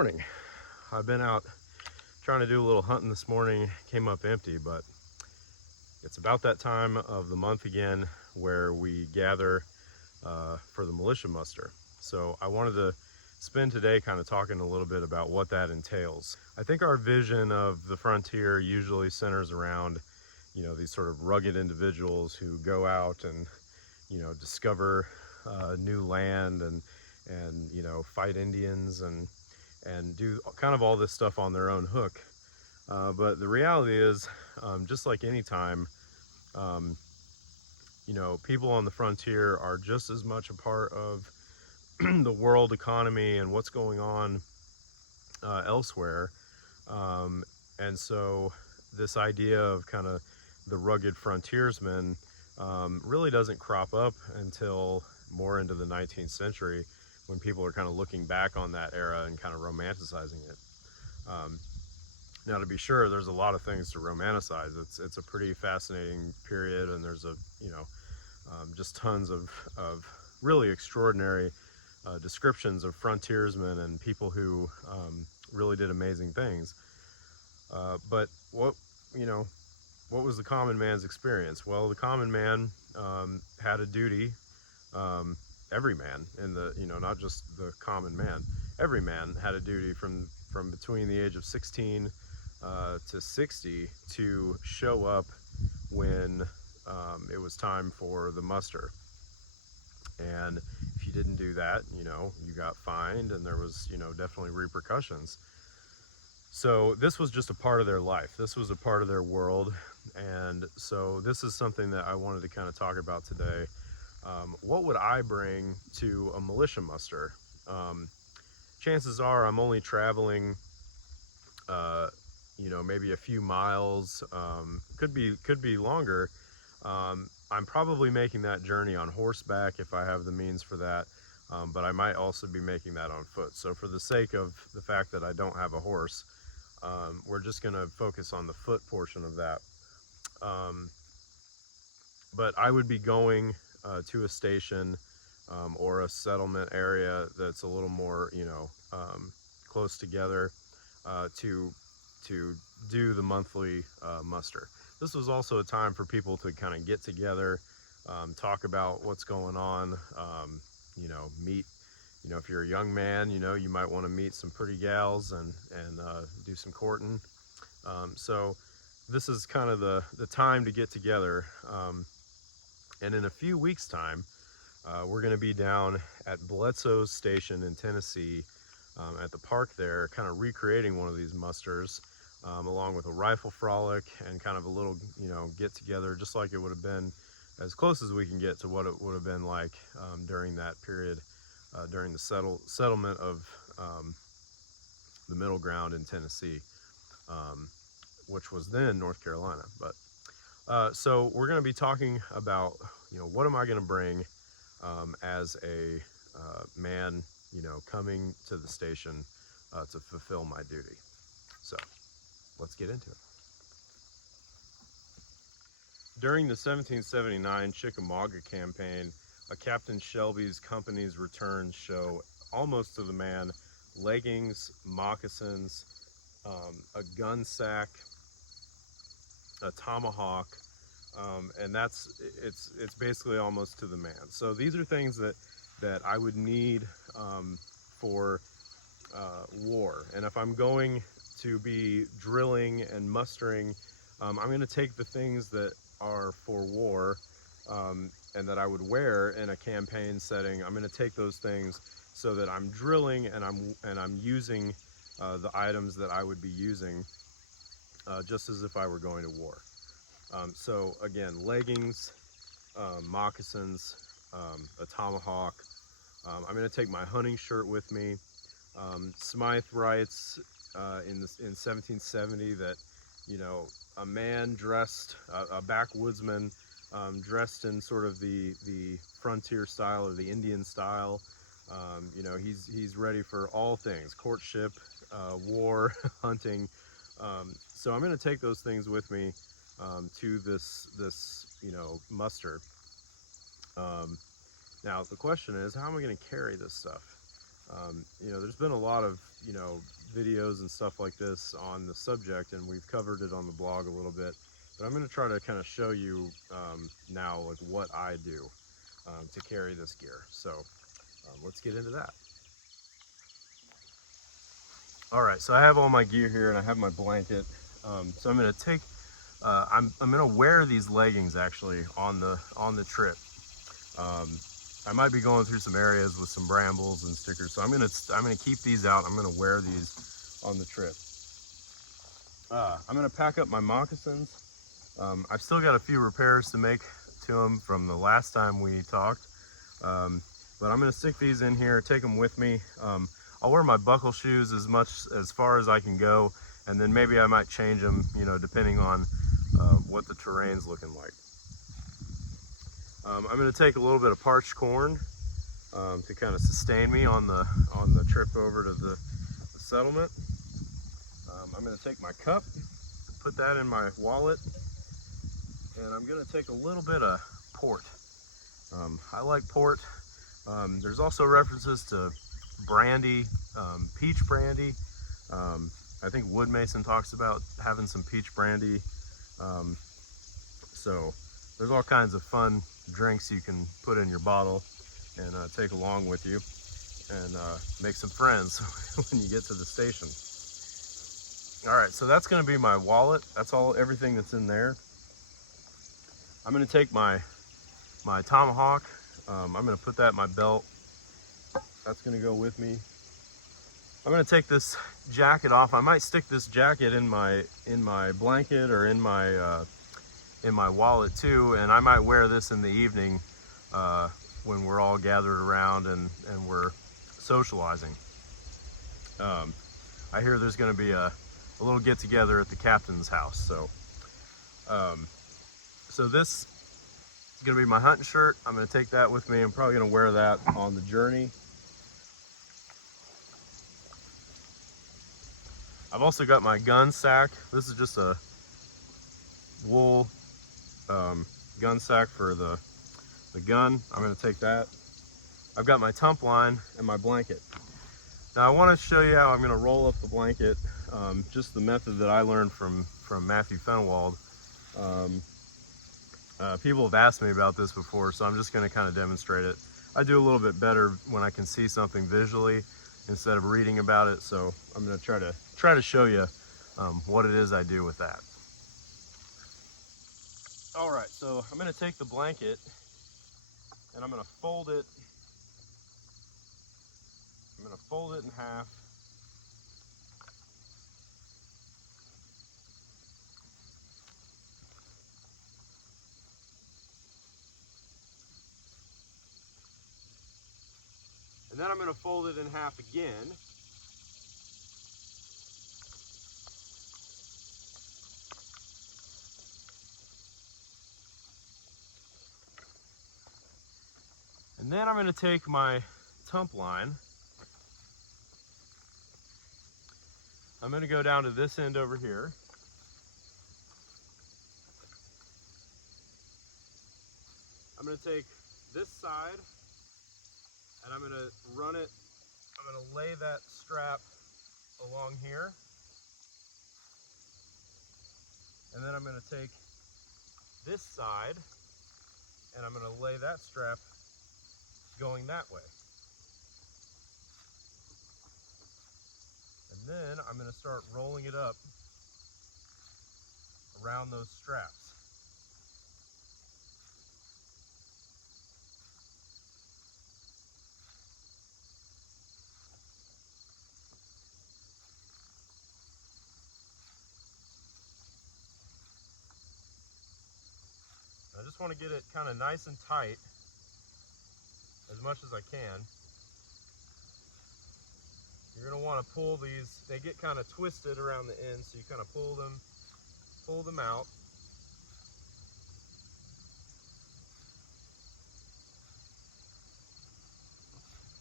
morning. I've been out trying to do a little hunting this morning, came up empty, but it's about that time of the month again where we gather for the militia muster. So I wanted to spend today kind of talking a little bit about what that entails. I think our vision of the frontier usually centers around, these sort of rugged individuals who go out and, discover new land and fight Indians and do kind of all this stuff on their own hook. But the reality is, just like any time, people on the frontier are just as much a part of the world economy and what's going on elsewhere. And so this idea of kind of the rugged frontiersman really doesn't crop up until more into the 19th century, when people are kind of looking back on that era and kind of romanticizing it. Now, to be sure, there's a lot of things to romanticize. It's a pretty fascinating period, and there's just tons of really extraordinary descriptions of frontiersmen and people who really did amazing things. But what was the common man's experience? Well, the common man had a duty. Every man in the, not just the common man, every man had a duty from between the age of 16 to 60 to show up when it was time for the muster. And if you didn't do that, you got fined, and there was, definitely repercussions. So this was just a part of their life. This was a part of their world. And so this is something that I wanted to kind of talk about today. What would I bring to a militia muster? Chances are I'm only traveling, maybe a few miles, could be longer. I'm probably making that journey on horseback if I have the means for that, but I might also be making that on foot. So for the sake of the fact that I don't have a horse, we're just going to focus on the foot portion of that. But I would be going to a station or a settlement area that's a little more, close together to do the monthly muster. This was also a time for people to kind of get together, talk about what's going on, meet, if you're a young man, you might want to meet some pretty gals and do some courting. So this is kind of the time to get together. And in a few weeks' time, we're going to be down at Bledsoe's Station in Tennessee, at the park there, kind of recreating one of these musters, along with a rifle frolic and kind of a little, get together, just like it would have been, as close as we can get to what it would have been like during that period, during the settlement of the middle ground in Tennessee, which was then North Carolina. But so we're going to be talking about, what am I going to bring as a man, coming to the station to fulfill my duty. So let's get into it. During the 1779 Chickamauga campaign, a Captain Shelby's company's returns show, almost to the man, leggings, moccasins, a gun sack, a tomahawk, and it's basically almost to the man. So these are things that I would need for war. And if I'm going to be drilling and mustering, I'm going to take the things that are for war and that I would wear in a campaign setting. I'm going to take those things so that I'm drilling and I'm using the items that I would be using just as if I were going to war. So again, leggings, moccasins, a tomahawk. I'm going to take my hunting shirt with me. Smythe writes in 1770 that, a man dressed, a backwoodsman dressed in sort of the frontier style or the Indian style, he's ready for all things: courtship, war, hunting. So I'm going to take those things with me to this muster. Now the question is, how am I going to carry this stuff? You know, there's been a lot of, you know, videos and stuff like this on the subject, and we've covered it on the blog a little bit, but I'm going to try to kind of show you now like what I do to carry this gear. So let's get into that. All right, so I have all my gear here and I have my blanket. So I'm going to take, I'm going to wear these leggings actually on the trip. I might be going through some areas with some brambles and stickers, so I'm gonna keep these out. I'm gonna wear these on the trip. I'm gonna pack up my moccasins. I've still got a few repairs to make to them from the last time we talked, but I'm gonna stick these in here, take them with me. I'll wear my buckle shoes as far as I can go, and then maybe I might change them, you know, depending on what the terrain's looking like. I'm going to take a little bit of parched corn to kind of sustain me on the trip over to the settlement. I'm going to take my cup, put that in my wallet, and I'm going to take a little bit of port. I like port. There's also references to brandy, peach brandy. I think Wood Mason talks about having some peach brandy. So there's all kinds of fun drinks you can put in your bottle and take along with you, and make some friends when you get to the station. All right, so that's going to be my wallet. That's everything that's in there. I'm going to take my tomahawk. I'm going to put that in my belt. That's going to go with me. I'm going to take this jacket off. I might stick this jacket in my blanket or in my wallet too, and I might wear this in the evening when we're all gathered around and we're socializing. I hear there's going to be a little get together at the captain's house, so this is going to be my hunting shirt. I'm going to take that with me. I'm probably going to wear that on the journey. I've also got my gun sack. This is just a wool gun sack for the gun. I'm going to take that. I've got my tump line and my blanket. Now I want to show you how I'm going to roll up the blanket, just the method that I learned from Matthew Fenwald. People have asked me about this before, so I'm just going to kind of demonstrate it. I do a little bit better when I can see something visually instead of reading about it, so I'm going to try to show you what it is I do with that. All right, so I'm going to take the blanket and I'm going to fold it. I'm going to fold it in half. And then I'm going to fold it in half again. And then I'm going to take my tump line. I'm going to go down to this end over here. I'm going to take this side and I'm going to run it. I'm going to lay that strap along here. And then I'm going to take this side and I'm going to lay that strap going that way. And then I'm going to start rolling it up around those straps. I just want to get it kind of nice and tight as much as I can. You're going to want to pull these, they get kind of twisted around the ends, so you kind of pull them out.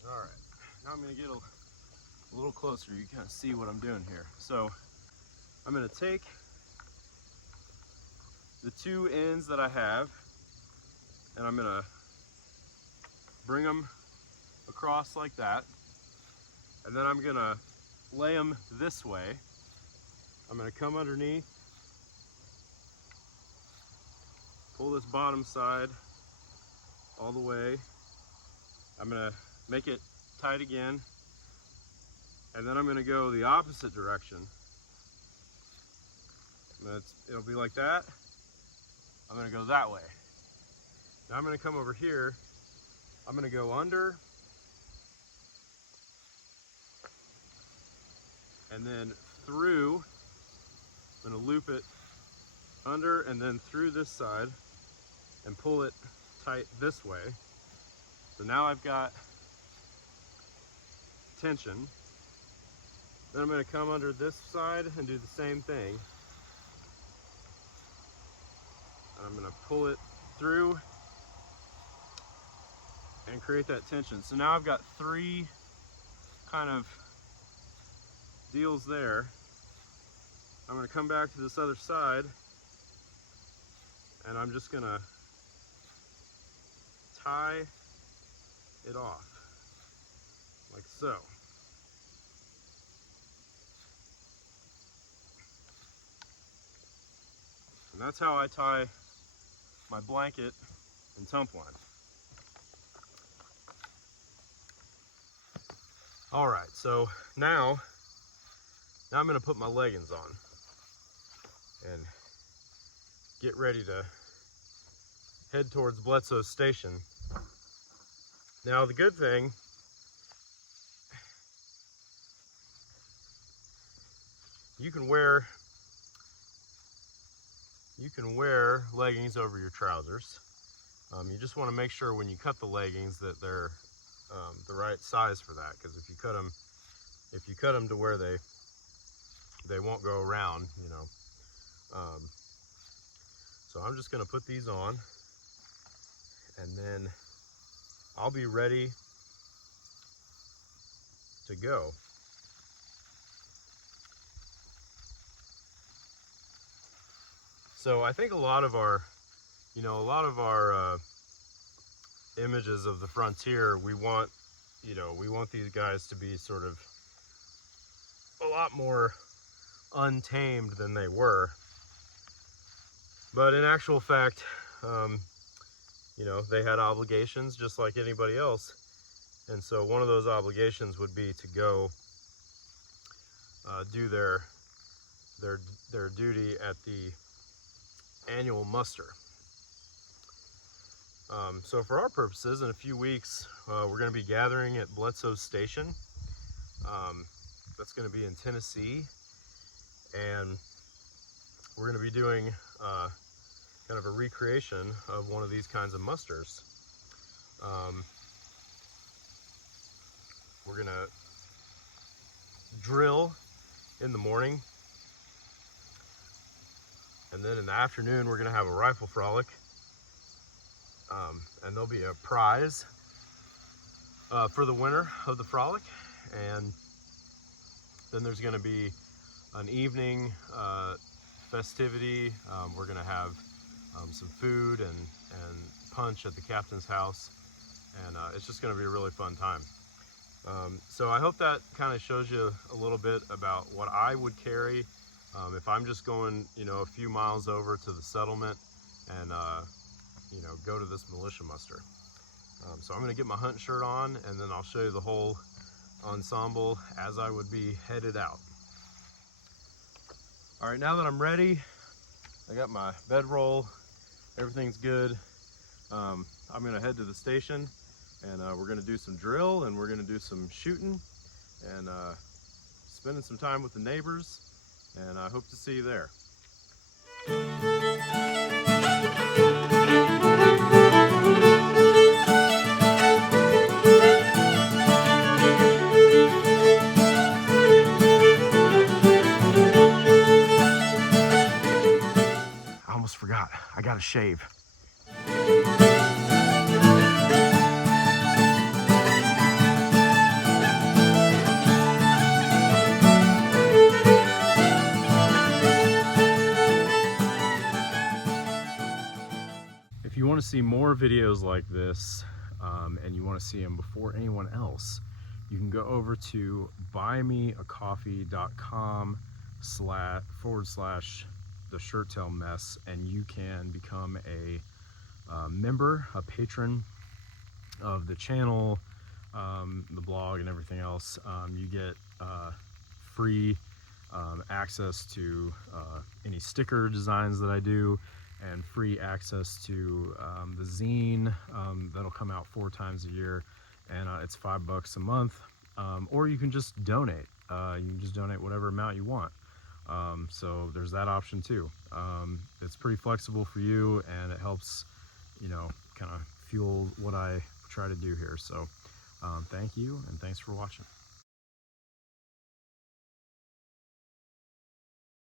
All right, now I'm going to get a little closer. You kind of see what I'm doing here. So I'm going to take the two ends that I have and I'm going to bring them across like that. and then I'm gonna lay them this way. I'm gonna come underneath, pull this bottom side all the way. I'm gonna make it tight again, and then I'm gonna go the opposite direction. It'll be like that. I'm gonna go that way. Now I'm gonna come over here. I'm gonna go under, and then through. I'm gonna loop it under and then through this side and pull it tight this way. So now I've got tension. Then I'm gonna come under this side and do the same thing. And I'm gonna pull it through and create that tension. So now I've got three kind of deals there. I'm gonna come back to this other side, and I'm just gonna tie it off, like so. And that's how I tie my blanket and tump line. All right, so now I'm gonna put my leggings on and get ready to head towards Bledsoe Station. Now the good thing, you can wear leggings over your trousers. You just want to make sure when you cut the leggings that they're the right size for that, because if you cut them to where they won't go around, you know. So I'm just going to put these on, and then I'll be ready to go. So I think a lot of our images of the frontier, we want these guys to be sort of a lot more untamed than they were. But in actual fact, they had obligations just like anybody else. And so one of those obligations would be to go do their duty at the annual muster. So for our purposes, in a few weeks, we're going to be gathering at Bledsoe Station. That's going to be in Tennessee, and we're going to be doing kind of a recreation of one of these kinds of musters. We're going to drill in the morning, and then in the afternoon we're going to have a rifle frolic, and there'll be a prize for the winner of the frolic, and then there's going to be an evening festivity. We're going to have some food and punch at the captain's house, and it's just going to be a really fun time. So I hope that kind of shows you a little bit about what I would carry if I'm just going, a few miles over to the settlement and go to this militia muster. So I'm going to get my hunt shirt on, and then I'll show you the whole ensemble as I would be headed out. All right, now that I'm ready, I got my bedroll, everything's good. I'm going to head to the station, and we're going to do some drill, and we're going to do some shooting, and spending some time with the neighbors, and I hope to see you there. I almost forgot, I gotta shave. If you want to see more videos like this, and you want to see them before anyone else, you can go over to buymeacoffee.com// the shirt tail mess, and you can become a member, a patron of the channel, the blog, and everything else. You get free access to any sticker designs that I do, and free access to the zine that'll come out 4 times a year, and it's $5 a month. Or you can just donate. You can just donate whatever amount you want. So there's that option too. It's pretty flexible for you, and it helps, kind of fuel what I try to do here. So thank you, and thanks for watching.